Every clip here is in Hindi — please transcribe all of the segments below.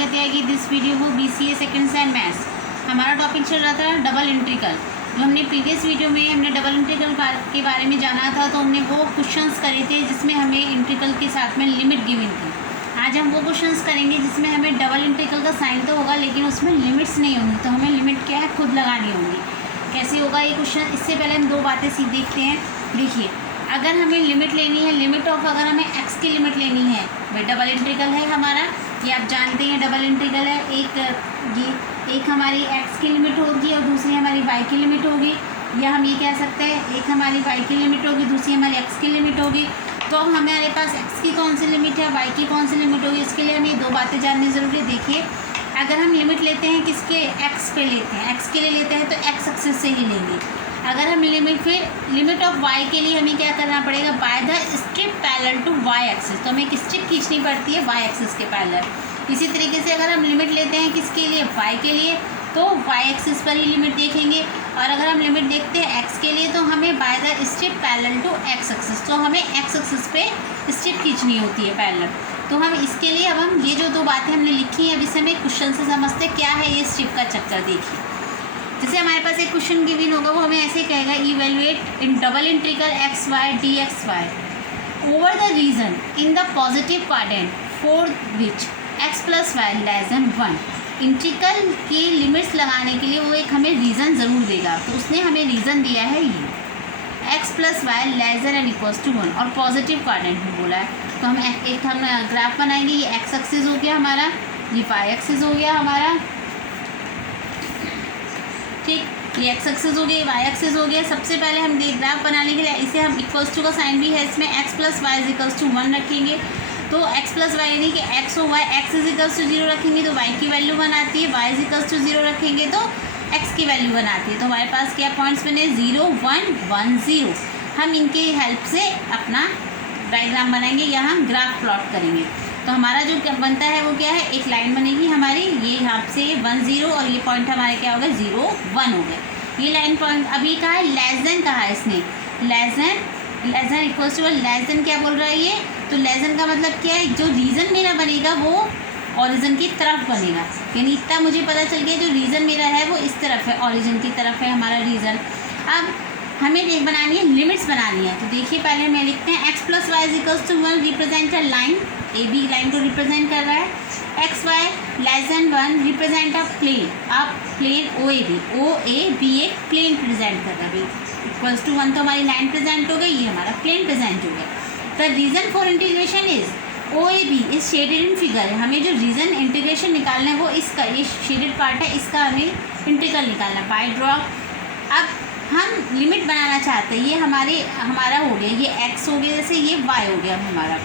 कहते हैं कि दिस वीडियो वो BCA सेकंड सेम मैथ्स। हमारा टॉपिक चल रहा था डबल इंटीग्रल। जो हमने प्रीवियस वीडियो में हमने डबल इंटीग्रल के बारे में जाना था, तो हमने वो क्वेश्चंस करे थे जिसमें हमें इंटीग्रल के साथ में लिमिट गिवन थी। आज हम वो क्वेश्चंस करेंगे जिसमें हमें डबल इंटीग्रल का साइन तो होगा लेकिन उसमें लिमिट्स नहीं होंगी, तो हमें लिमिट क्या है खुद लगानी होगी। कैसे होगा ये क्वेश्चन, इससे पहले हम दो बातें सीख देखते हैं। देखिए, अगर हमें लिमिट लेनी है, लिमिट ऑफ अगर हमें x की लिमिट लेनी है, भाई डबल इंटीग्रल है हमारा, ये आप जानते हैं डबल इंटीग्रल है। एक हमारी x की लिमिट होगी और दूसरी हमारी y की लिमिट होगी, या हम ये कह सकते हैं एक हमारी y की लिमिट होगी, दूसरी हमारी x की लिमिट होगी। तो अब हमारे पास x की कौन सी लिमिट है, y की कौन सी लिमिट होगी, इसके लिए हमें दो बातें जाननी ज़रूरी है। देखिए, अगर हम लिमिट लेते हैं किसके, x पे लेते हैं, x के लिए लेते हैं तो x एक्सिस से ही लेंगे। अगर हम लिमिट ऑफ y के लिए हमें क्या करना पड़ेगा, by the strip parallel to y axis, तो हमें एक स्ट्रिप खींचनी पड़ती है y एक्सिस के पैरेलल। इसी तरीके से अगर हम लिमिट लेते हैं किसके लिए, y के लिए, तो y एक्सिस पर ही लिमिट देखेंगे। और अगर हम लिमिट देखते हैं x के लिए, तो हमें by the strip parallel to x axis, तो हमें x एक्सिस पे स्ट्रिप खींचनी होती है पैरेलल। तो हम इसके लिए अब हम ये जो दो बातें हमने लिखी हैं, अब इसे हमें क्वेश्चन से समझते क्या है ये स्ट्रिप का चक्कर। देखिए, जैसे हमारे पास एक क्वेश्चन गिवन होगा, वो हमें ऐसे कहेगा evaluate in double integral x Y D x Y over the region in the positive quadrant for which x plus Y less than 1। Integral की लिमिट्स लगाने के लिए वो एक हमें रीज़न ज़रूर देगा, तो उसने हमें रीज़न दिया है ये X plus Y less than and equals to 1 और पॉजिटिव क्वाड्रेंट में बोला है। तो हम हम ग्राफ बनाएंगे, ये एक्स एक्सिस हो गया हमारा, ये वाई एक्सिस हो गया हमारा, ठीक, ये एक्स एक्सिस हो गया, वाई एक्सिस हो गया। सबसे पहले हम ग्राफ बनाने के लिए इसे हम इक्वल्स टू का साइन भी है इसमें, x plus y is equals to 1 रखेंगे। तो एक्स प्लस वाई यानी कि एक्स और y, x is equals to 0 रखेंगे तो वाई की वैल्यू 1 आती है, वाई इज इक्वल्स टू 0 रखेंगे तो एक्स की वैल्यू 1 आती है। तो हमारे पास क्या पॉइंट्स बने, 0 1 1 0। हम इनकी हेल्प से अपना डायग्राम बनाएंगे या हम ग्राफ प्लॉट करेंगे। तो हमारा जो बनता है वो क्या है, एक लाइन बनेगी हमारी, ये यहाँ से 1 0 और ये पॉइंट हमारे क्या हो गए 0 1 हो गए। ये लाइन पॉइंट अभी कहा है, लेस देन कहा है इसने, less than equals to, less than क्या बोल रहा है ये, तो लेस देन का मतलब क्या है, जो रीज़न मेरा बनेगा वो ओरिजिन की तरफ बनेगा, यानी इतना मुझे पता चल गया जो रीज़न मेरा है वो इस तरफ है, ओरिजिन की तरफ है हमारा रीज़न। अब हमें एक बनानी है, लिमिट्स बनानी है। तो देखिए, पहले हमें लिखते हैं x plus y is equals to 1 represent a line, A B line को रिप्रेजेंट कर रहा है। X y less than 1 represent a plane O A B एक प्लेन प्रेजेंट कर रहा है। इक्वल्स टू 1 तो हमारी लाइन प्रेजेंट हो गई, ये हमारा प्लेन प्रेजेंट हो गया। The region for integration is O A B is shaded in figure. हमें जो रीजन इंटीग्रेशन निकालना है वो इसका, ये शेडेड पार्ट है, इसका हमें इंटीग्रल निकालना है बाय ड्रॉ। अब हम लिमिट बनाना चाहते हैं, ये हमारा हो गया, ये x हो गया, जैसे ये y हो गया हमारा।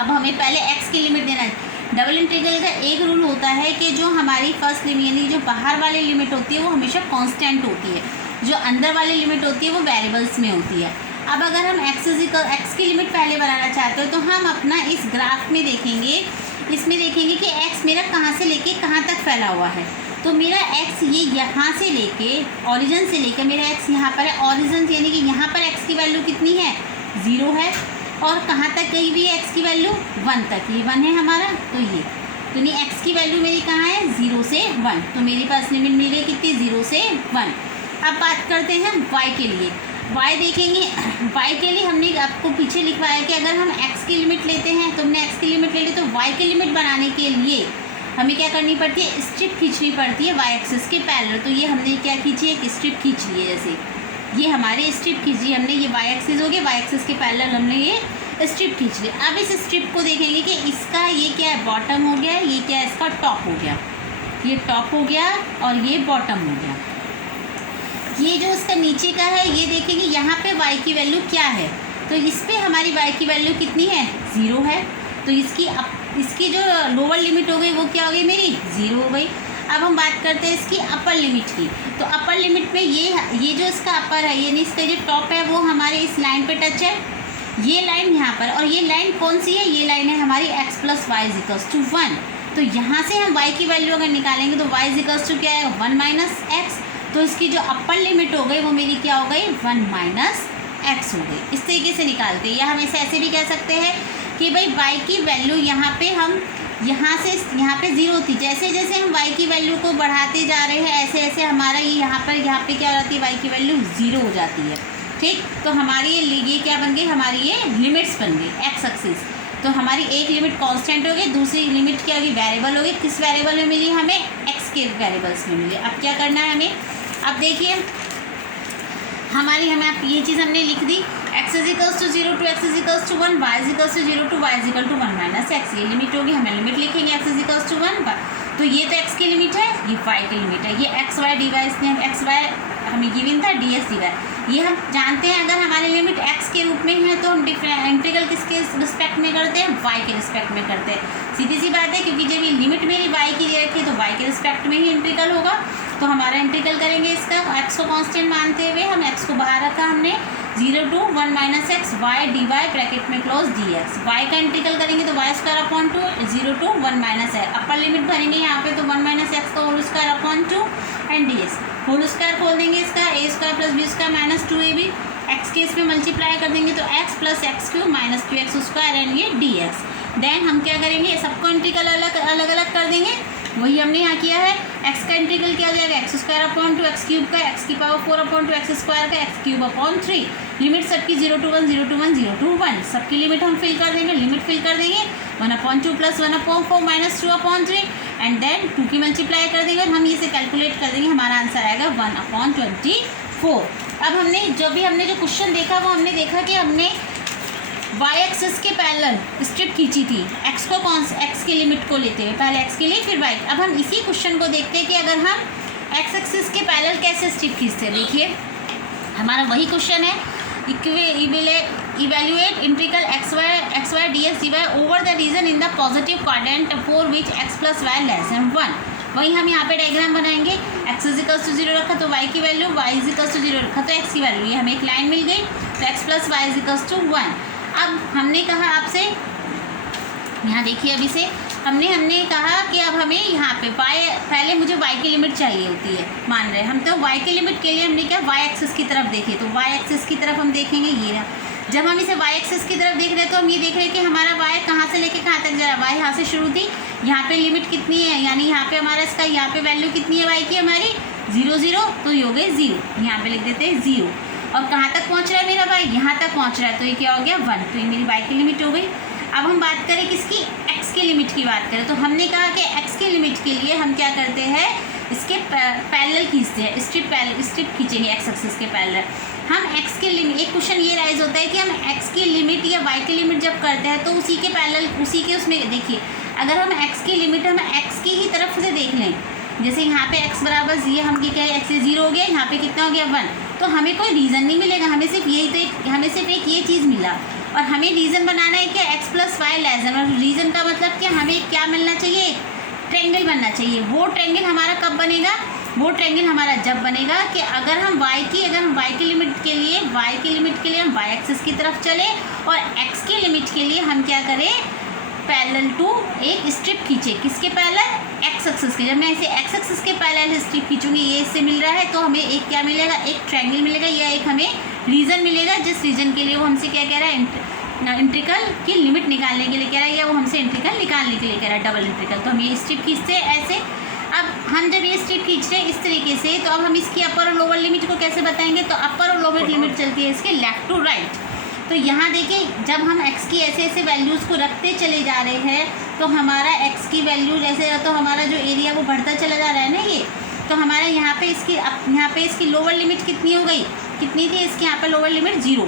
अब हमें पहले x की लिमिट देना है। डबल इंटीग्रल का एक रूल होता है कि जो हमारी फर्स्ट लिमिट यानी जो बाहर वाली लिमिट होती है वो हमेशा कांस्टेंट होती है, जो अंदर वाली लिमिट होती है वो वेरिएबल्स में होती है। अब अगर हम x की लिमिट पहले बनाना चाहते हो तो हम अपना इस ग्राफ में देखेंगे, इसमें देखेंगे कि x मेरा कहाँ से लेके कहाँ तक फैला हुआ है। तो मेरा x ये यहाँ से लेके ओरिजिन से लेके मेरा x यहाँ पर है, ओरिजिन यानी कि यहाँ पर x की वैल्यू कितनी है 0 है, और कहाँ तक गई भी है x की वैल्यू 1 तक, ये 1 है हमारा। तो ये तो नहीं, x की वैल्यू मेरी कहाँ है 0 से 1, तो मेरे पास लिमिट मिल गई कितनी 0 से 1। अब बात करते हैं y के लिए, y देखेंगे, y के लिए हमने आपको पीछे लिखवाया कि अगर हम x की लिमिट लेते हैं, तो हमने x की लिमिट ले ली, तो y की लिमिट बनाने के लिए हमें क्या करनी पड़ती है, स्ट्रिप खींचनी पड़ती है y एक्सिस के पैरेलल। तो ये हमने क्या खींची है, एक स्ट्रिप खींच ली है, जैसे ये हमारे स्ट्रिप खींची हमने, ये y एक्सिस हो गया, y एक्सिस के पैरेलल हमने ये स्ट्रिप खींच ली। अब इस स्ट्रिप को देखेंगे कि इसका ये क्या है, बॉटम हो गया, ये क्या है इसका टॉप हो गया, ये टॉप हो गया और ये बॉटम हो गया। ये जो इसका नीचे का है, ये देखेंगे यहाँ पे y की वैल्यू क्या है, तो इस पर हमारी y की वैल्यू कितनी है 0 है, तो इसकी जो लोअर लिमिट हो गई वो क्या हो गई मेरी 0 हो गई। अब हम बात करते हैं इसकी अपर लिमिट की। तो अपर लिमिट में ये जो इसका अपर है, यानी इसका जो टॉप है वो हमारे इस लाइन पे टच है, ये लाइन यहाँ पर, और ये लाइन कौन सी है, ये लाइन है हमारी x plus y is equals to 1। तो यहाँ से हम y की वैल्यू अगर निकालेंगे तो y इज इक्वल्स टू क्या है 1 माइनस एक्स, तो इसकी जो अपर लिमिट हो गई वो मेरी क्या हो गई 1 माइनस एक्स हो गई। इस तरीके से निकालते हैं, या हम ऐसे भी कह सकते हैं कि भाई y की वैल्यू यहाँ पे हम यहाँ से यहाँ पे 0 थी, जैसे जैसे हम y की वैल्यू को बढ़ाते जा रहे हैं ऐसे ऐसे हमारा ये यहाँ पे क्या हो जाती है, y की वैल्यू 0 हो जाती है। ठीक, तो हमारी ये क्या बन गई, हमारी ये लिमिट्स बन गई एक्स एक्सिस। तो हमारी एक लिमिट कांस्टेंट होगी, दूसरी लिमिट क्या होगी, वेरिएबल होगी। किस वेरिएबल में मिली, हमें एक्स के वेरिएबल्स में मिली। अब क्या करना है हमें, अब देखिए हमें ये चीज़ हमने लिख दी, x is equals to 0 to x is equals to 1, y is equals to 0 to y is equal to 1 minus x। ये लिमिट होगी, हमें लिमिट लिखेंगे x इज इक्वल्स टू 1। तो ये तो x की लिमिट है, ये y की लिमिट है। ये एक्स वाई डी वाई, इसने एक्स वाई हमें गिवन था, डी एक्स डी वाई। ये हम जानते हैं अगर हमारी लिमिट x के रूप में है तो हम इंटीग्रल किसके रिस्पेक्ट में करते हैं, y के रिस्पेक्ट में करते हैं। सीधी सी बात है, क्योंकि जब ये लिमिट मेरी y की दे रखी है तो y के रिस्पेक्ट में ही इंटीग्रल होगा। तो हमारा इंटीग्रल करेंगे इसका, x को कांस्टेंट मानते हुए हम x को बाहर रखा हमने, 0 to 1 minus x Y d y bracket में क्लोज डी एक्स। वाई का इंटीग्रल करेंगे तो y square upon 2, 0 to 1 minus x. Upper limit भरेंगे यहाँ पे तो 1 माइनस एक्स का whole square upon 2 and d x. Whole square खोल देंगे इसका, a square plus b square minus 2ab। X के इसमें मल्टीप्लाई कर देंगे तो x plus x cube minus 2x square and ये डी एक्स। देन हम क्या करेंगे, सबको इंटीग्रल अलग अलग कर देंगे, वही हमने यहाँ किया है। x का इंटीग्रल क्या हो जाएगा, x square upon 2 x cube का, एक्स की पावर 4 अपॉन 2 एक्स स्क्वायर का, एक्स क्यूब अपॉन 3। लिमिट सबकी 0 टू 1 0 टू 1 0 टू 1, सबकी लिमिट हम फिल कर देंगे। लिमिट फिल कर देंगे 1 upon 2 plus 1 upon 4 minus 2 upon 3 and then 2 की मल्टीप्लाई कर देंगे और हम इसे कैलकुलेट कर देंगे। हमारा आंसर आएगा 1 अपॉन 24। अब हमने जो क्वेश्चन देखा वो हमने देखा कि हमने वाई एक्सिस के पैरेलल स्ट्रिप खींची थी, एक्स की लिमिट को लेते हुए, पहले एक्स के लिए फिर वाई। अब हम इसी क्वेश्चन को देखते हैं कि अगर हम एक्स एक्सिस के पैरेलल कैसे स्ट्रिप खींचते हैं। देखिए हमारा वही क्वेश्चन है, evaluate integral x Y D x d y over the region in the positive quadrant for which x plus Y less than 1। वही हम यहाँ पे डायग्राम बनाएंगे, एक्स इज इक्वल्स टू 0 रखा तो वाई की value, y is equals to 0 रखा तो एक्स की वैल्यू, ये हमें एक लाइन मिल गई। तो x plus y is equals to 1। अब हमने कहा आपसे, यहाँ देखिए अभी से हमने कहा कि अब हमें यहाँ पे y, पहले मुझे y की लिमिट चाहिए होती है, मान रहे हैं हम। तो y की लिमिट के लिए हमने क्या, y एक्सिस की तरफ देखे, तो y एक्सिस की तरफ हम देखेंगे ये रहा। जब हम इसे y एक्सिस की तरफ देख रहे हैं तो हम ये देख रहे हैं कि हमारा y कहाँ से लेके कहाँ तक जा रहा है। y यहाँ से शुरू थी, यहाँ पे लिमिट कितनी है, यानी यहाँ पे हमारा इसका यहाँ पे वैल्यू कितनी है y की हमारी 0 0, तो ये हो गए 0, यहाँ पे लिख देते हैं 0। और कहाँ तक पहुँच रहा है मेरा y, यहाँ तक पहुँच रहा है, तो ये क्या हो गया 1। तो ये मेरी y की लिमिट हो गई। अब हम बात करें किसकी, x की लिमिट की बात करें तो हमने कहा कि x की लिमिट के लिए हम क्या करते हैं, इसके पैरेलल खींचते हैं, स्ट्रिप खींचेंगे x एक्सिस के पैरेलल। हम x की लिमिट, एक क्वेश्चन ये राइज होता है कि हम x की लिमिट या y की लिमिट जब करते हैं तो उसी के पैरेलल, उसी के उसमें देखिए, अगर हम x की लिमिट हम x की ही तरफ से देख लें, जैसे यहाँ पे x बराबर ये हम क्या है, x से 0 हो गया, यहाँ पे कितना हो गया 1, तो हमें कोई रीज़न नहीं मिलेगा, हमें सिर्फ एक ये चीज़ मिला। और हमें रीज़न बनाना है क्या, x plus Y less than. और रीज़न का मतलब क्या, हमें क्या मिलना चाहिए, ट्रायंगल बनना चाहिए। वो ट्रायंगल हमारा कब बनेगा, वो ट्रायंगल हमारा जब बनेगा कि अगर हम y की लिमिट के लिए हम y एक्सिस की तरफ चले और x की लिमिट के लिए हम क्या करें, पैरेलल टू एक स्ट्रिप खींचे, किसके पैरेलल, x एक्सिस के। जब मैं इसे x एक्सिस के पैरेलल स्ट्रिप खींचूंगी, ये इससे मिल रहा है, तो हमें एक क्या मिलेगा, एक ट्रायंगल मिलेगा या एक हमें रीजन मिलेगा, जिस रीजन के लिए वो हमसे क्या कह रहा है, इंटीग्रल की लिमिट निकालने के लिए कह रहा है, या वो हमसे इंटीग्रल निकालने के लिए कह रहा है, डबल इंटीग्रल। तो हम ये स्ट्रिप खींचते हैं ऐसे। अब हम जब ये स्ट्रिप खींच रहे हैं इस तरीके से, तो अब हम इसकी अपर और लोअर लिमिट को कैसे बताएंगे, तो अपर और लोअर लिमिट चलती है इसके लेफ्ट टू राइट। तो यहाँ देखिए जब हम x की ऐसे ऐसे वैल्यूज़ को रखते चले जा रहे हैं तो हमारा x की वैल्यू जैसे, तो हमारा जो एरिया वो बढ़ता चला जा रहा है ना ये, तो हमारा यहाँ पे इसकी लोअर लिमिट कितनी हो गई, कितनी थी इसकी, यहाँ पे लोअर लिमिट 0,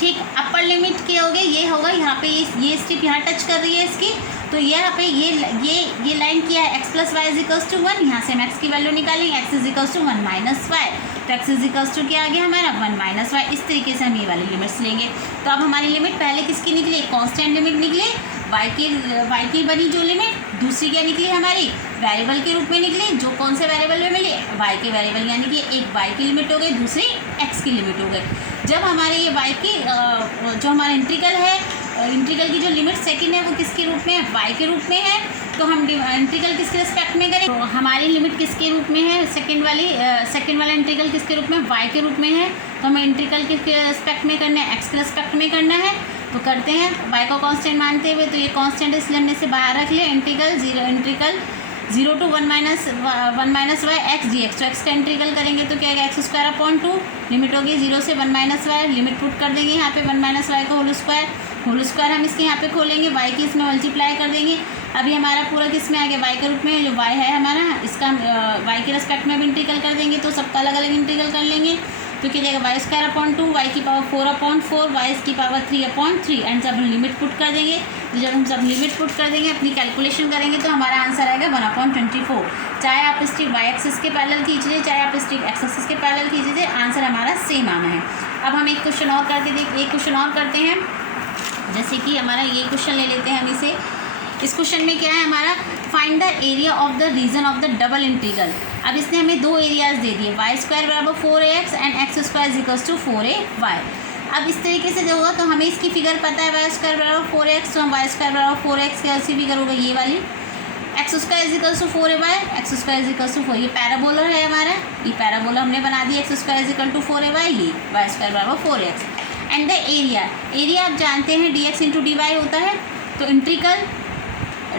ठीक। अपर लिमिट क्या हो गई, ये होगा यहाँ पे ये स्ट्रिप यहाँ टच कर रही है इसकी, तो यहाँ पे ये लाइन क्या है, x plus y is equals to 1। यहाँ से हम x की वैल्यू निकालेंगे, x is equals to 1 minus y, तो x इज इक्वल्स टू क्या आ गया हमारा 1 माइनस वाई। इस तरीके से हम ये वाली लिमिट्स लेंगे। तो अब हमारी लिमिट पहले किसकी निकली, कांस्टेंट लिमिट निकली, y की बनी जो लिमिट, दूसरी क्या निकली हमारी, वेरिएबल के रूप में निकली, जो कौन से वेरिएबल में मिली, y के वेरिएबल, यानी कि एक y की लिमिट हो गई, दूसरी x की लिमिट हो गई। जब हमारे ये y की जो हमारा इंटीग्रल है, इंटीग्रल की जो लिमिट सेकंड है वो किसके रूप में है, y के रूप में है, तो हम इंटीग्रल किसके रिस्पेक्ट में करें, तो हमारी लिमिट किसके रूप में है, सेकंड वाला इंटीग्रल किसके रूप में, y के रूप में है, तो हमें इंटीग्रल किसके रिस्पेक्ट में करना है, x के रिस्पेक्ट में करना है। तो करते हैं y को कांस्टेंट मानते हुए, तो ये कांस्टेंट इसलिए हमने इसे बाहर रख लिया। Integral 0 to 1 minus y x d x. तो एक्स का इंटीग्रल करेंगे तो क्या आएगा एक्स स्क्वायर अपॉन 2, लिमिट होगी 0 से 1 माइनस वाई, लिमिट पुट कर देंगे यहाँ पे 1 माइनस वाई का होल स्क्वायर हम इसके यहाँ पे खोलेंगे, y की इसमें मल्टीप्लाई कर देंगे। अभी हमारा पूरा किस में आ गया, y के रूप में जो y है हमारा, इसका हम y के रेस्पेक्ट में भी इंटीग्रल कर देंगे, तो सबका अलग अलग इंटीग्रल कर लेंगे। तो क्या जाएगा वाई स्क्वायर अपॉन 2, वाई की पावर 4 अपॉन 4, वाई की पावर 3 अपॉन 3 एंड जब हम लिमिट पुट कर देंगे, तो जब हम सब लिमिट पुट कर देंगे अपनी कैलकुलेशन करेंगे तो हमारा आंसर आएगा 1/24। चाहे आप स्ट्रिक वाई एक्सिस के पैरेलल खींचिए, चाहे आप स्ट्रिक एक्स एक्सिस के पैरेलल खींचिए, आंसर हमारा सेम आना है। अब हम एक क्वेश्चन और करते हैं, जैसे कि हमारा ये क्वेश्चन ले लेते हैं हम इसे। इस क्वेश्चन में क्या है हमारा, find the area of the region of the double integral. अब इसने हमें दो एरियाज दे दिए, वाई स्क्वायर बराबर 4ax and x square equals to 4ay। अब इस तरीके से जो होगा तो हमें इसकी फिगर पता है, वाई स्क्वायर बराबर 4x, तो हम वाई स्क्वायर बराबर 4x की ऐसी फिगर होगा ये वाली, x square equals to 4ay, x square equals to 4, ये पैराबोला है हमारा, ये पैराबोला हमने बना दिया, x square equal to 4ay, ये वाई स्क्वायर बराबर 4x। एंड द एरिया आप जानते हैं dx इंटू dy होता है, तो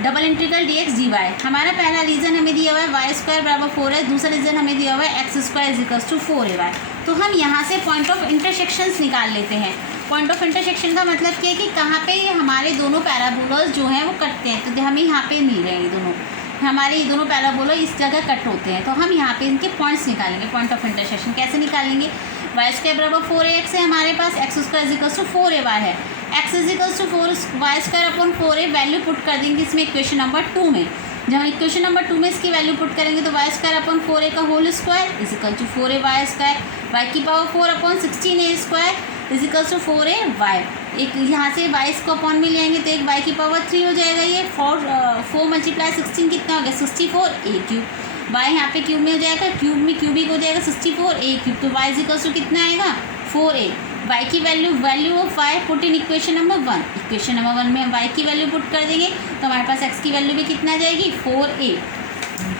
डबल इंटीग्रल dx dy। हमारा पहला रीजन हमें दिया हुआ है वाई स्क्वायर बराबर 4 दूसरा रीजन हमें दिया हुआ है x square equals to 4ay। तो हम यहाँ से पॉइंट ऑफ इंटरसेक्शंस निकाल लेते हैं। पॉइंट ऑफ इंटरसेक्शन का मतलब क्या है कि कहाँ पे हमारे दोनों पैराबोलास जो हैं वो कटते हैं, तो हमें यहाँ पे मिल रहे हैं ये दोनों, हमारे ये दोनों पैराबोला इस जगह कट होते हैं, तो हम यहाँ पे इनके पॉइंट्स निकालेंगे। पॉइंट ऑफ इंटरसेक्शन कैसे निकालेंगे, वाई स्क्वायर बराबर 4ax है हमारे पास, x square equals to 4ay है, x equals to 4 y square upon 4a value put कर देंगे इसमें इक्वेशन नंबर 2 में। जब हम इक्वेशन नंबर 2 में इसकी वैल्यू पुट करेंगे तो वाई स्क्वायर अपॉन 4a का whole square is equal to 4a y square, y की power 4 upon 16a square is equal to 4a y. एक यहाँ से वाई को अपॉन में ले आएंगे तो एक वाई की पावर 3 हो जाएगा, ये 4 मल्टीप्लाई 16 कितना हो गया 64a क्यूब, वाई यहाँ पे क्यूब में हो जाएगा, क्यूब में क्यूबिक हो जाएगा 64a क्यूब, तो वाई इज इक्वल टू कितना आएगा 4a। y की value of y put in equation number 1, equation number 1 में हम y की वैल्यू पुट कर देंगे तो हमारे पास x की वैल्यू भी कितना आ जाएगी 4a।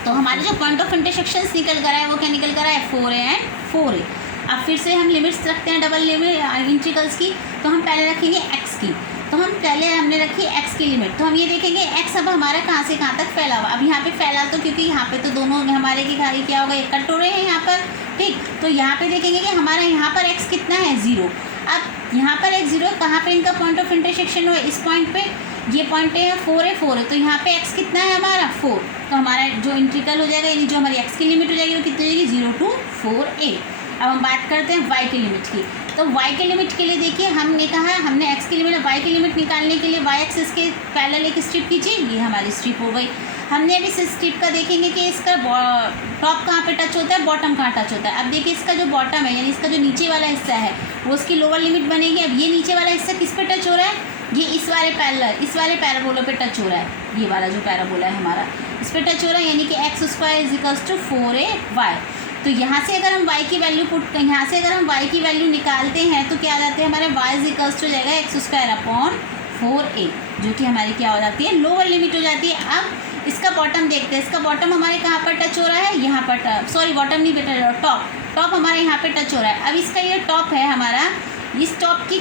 तो हमारे जो पॉइंट ऑफ इंटरसेक्शंस निकल कर आए वो क्या निकल कर आए 4a एंड 4a। अब फिर से हम लिमिट्स रखते हैं डबल लिमिट इंटीग्रल्स की, तो हम पहले रखेंगे x की, तो हम पहले हमने रखी x की लिमिट, तो हम ये देखेंगे x अब हमारा कहाँ से कहाँ तक फैला हुआ। अब यहाँ पे फैला तो क्योंकि यहाँ पे तो दोनों हमारे की खाली क्या होगा एक कट हो रहे हैं यहाँ पर, ठीक, तो यहाँ पे देखेंगे कि हमारा यहाँ पर x कितना है 0। अब यहाँ पर एक 0 कहाँ पे इनका पॉइंट ऑफ इंटरसेक्शन हुआ, इस पॉइंट पे, ये पॉइंट है 4 है, तो यहाँ पे x कितना है हमारा 4, तो हमारा जो इंटीग्रल हो जाएगा यानी जो हमारी x की लिमिट हो जाएगी वो कितनी हो जाएगी 0 to 4a। अब हम बात करते हैं y की लिमिट की, तो y के लिमिट के लिए देखिए हमने कहा हमने x की लिमिट y की लिमिट निकालने के लिए y एक्सिस के पैरेलल एक स्ट्रिप खींची, ये हमारी स्ट्रिप हो गई। हमने अभी इस स्ट्रिप का देखेंगे कि इसका टॉप कहाँ पे टच होता है, बॉटम कहाँ टच होता है। अब देखिए इसका जो बॉटम है यानी इसका जो नीचे वाला हिस्सा है वो उसकी लोअर लिमिट बनेगी। अब ये नीचे वाला हिस्सा किस पे टच हो रहा है, ये इस वाले पैराबोला पे टच हो रहा है, ये वाला जो पैराबोला है हमारा इस पे टच हो रहा है, यानी कि x square is equals to 4ay। तो यहाँ से अगर हम y की वैल्यू निकालते हैं तो क्या आ जाते हैं हमारे y इज इक्वल्स टू हो जाएगा एक्स स्क्वायर अपॉन 4a, जो कि हमारी क्या हो जाती है लोअर लिमिट हो जाती है। अब इसका बॉटम देखते हैं, इसका बॉटम हमारे कहाँ पर टच हो रहा है, यहाँ पर सॉरी बॉटम नहीं बेटा टॉप हमारे यहाँ पे टच हो रहा है। अब इसका ये टॉप है हमारा, इस टॉप की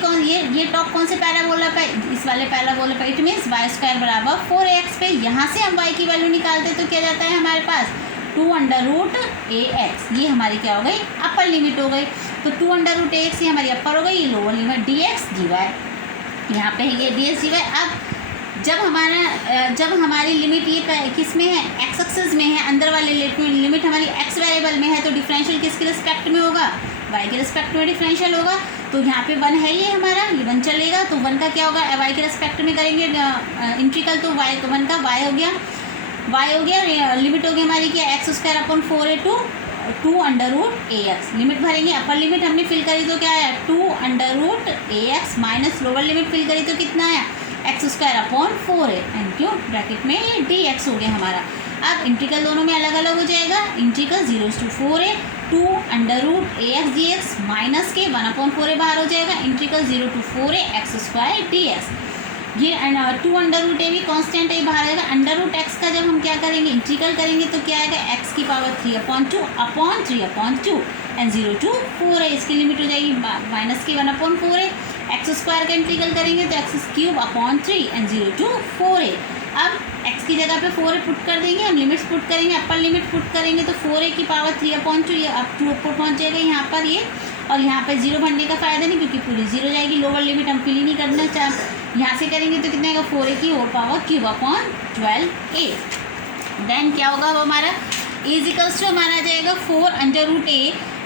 ये टॉप कौन से पैराबोला पे, इस वाले पैराबोला पे, इट मीन्स वाई स्क्वायर बराबर 4ax पे। यहाँ से हम y की वैल्यू निकालते तो क्या जाता है हमारे पास 2√ax, ये हमारी क्या हो गई अपर लिमिट हो गई। तो 2√ax ये हमारी अपर हो गई, ये लोअर लिमिट dx dy, यहाँ पे ये dx dy। अब जब हमारी लिमिट ये किस में है x एक्सिस में है, अंदर वाले लिमिट हमारी x वेरिएबल में है, तो डिफरेंशियल किसके रिस्पेक्ट में होगा y के रिस्पेक्ट में डिफरेंशियल होगा। तो यहाँ पे 1 है ये हमारा, ये 1 चलेगा, तो 1 का क्या होगा y के रिस्पेक्ट में करेंगे इंटीग्रल, तो 1 का y हो गया, लिमिट हो गई हमारी क्या x square upon 4a to 2√ax। Limit भरेंगे, अपर लिमिट हमने फिल करी तो क्या आया 2√ax minus lower limit fill करी तो कितना आया x square upon 4a and क्यों ब्रैकेट में ये dx हो गया हमारा। अब इंटीग्रल दोनों में अलग अलग हो जाएगा, integral 0 to 4a 2√ax dx minus के 1/4a बाहर हो जाएगा, integral 0 to 4a x square dx। ये 2√a भी कॉन्स्टेंट है बाहर आएगा। √x का जब हम क्या करेंगे इंटीग्रल करेंगे तो क्या आएगा x की power 3/2 upon 3/2 and 0 to 4a, इसकी लिमिट हो जाएगी माइनस की 1/4a। एक्स स्क्वायर का इंटीग्रल करेंगे तो x cube upon 3 and 0 to 4a। अब x की जगह पे 4a पुट कर देंगे, हम लिमिट्स पुट करेंगे, अपर लिमिट पुट करेंगे तो 4a की पावर 3/2 ये अब 2 ऊपर पहुँच जाएगा यहाँ पर ये, और यहाँ पर 0 भरने का फ़ायदा नहीं क्योंकि पूरी 0 जाएगी, लोअर लिमिट हम फिल ही नहीं करना यहाँ से करेंगे तो कितना आएगा 4a की whole power cube upon 12a। Then क्या होगा वो हमारा इजिकल्स टू हमारा आ जाएगा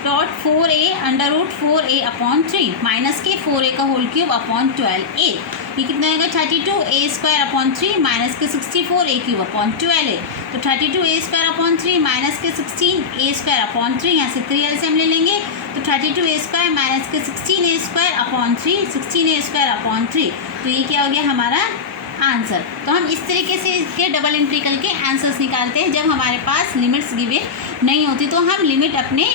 4√a अपॉन 3 माइनस के 4a का होल क्यूब अपॉन 12a। ये कितना आएगा 32a स्क्वायर अपॉन 3 माइनस के 64a क्यूब अपॉन 12a। तो 32a स्क्वायर अपॉन 3 माइनस के 16a स्क्वायर अपॉन 3, यहाँ से 3 से हम ले लेंगे तो 32a स्क्वायर माइनस के 16a square upon 3, 16a square upon 3। तो ये क्या हो गया हमारा आंसर। तो हम इस तरीके से इसके डबल इंटीग्रल के आंसर्स निकालते हैं जब हमारे पास लिमिट्स गिवन नहीं होती, तो हम लिमिट अपने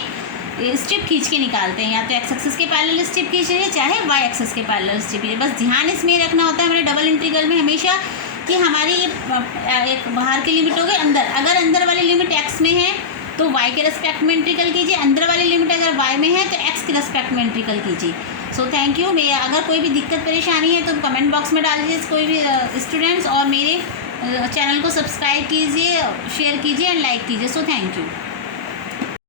स्ट्रिप खींच के निकालते हैं, या तो एक्स एक्सिस के पैरेलल स्ट्रिप खींचिए चाहे वाई एक्सिस के पैरेलल स्ट्रिप खींचिए। बस ध्यान इसमें रखना होता है हमारे डबल इंटीग्रल में हमेशा कि हमारी ये एक बाहर की लिमिट हो गई अंदर, अगर अंदर वाली लिमिट एक्स में है तो वाई के रेस्पेक्ट में इंटीग्रल कीजिए, अंदर वाली लिमिट अगर वाई में है तो एक्स के रेस्पेक्ट में इंटीग्रल कीजिए। So thank you. मैं अगर कोई भी दिक्कत परेशानी है तो कमेंट बॉक्स में डाल दीजिए कोई भी स्टूडेंट्स, और मेरे चैनल को सब्सक्राइब कीजिए, शेयर कीजिए एंड लाइक कीजिए। So thank you.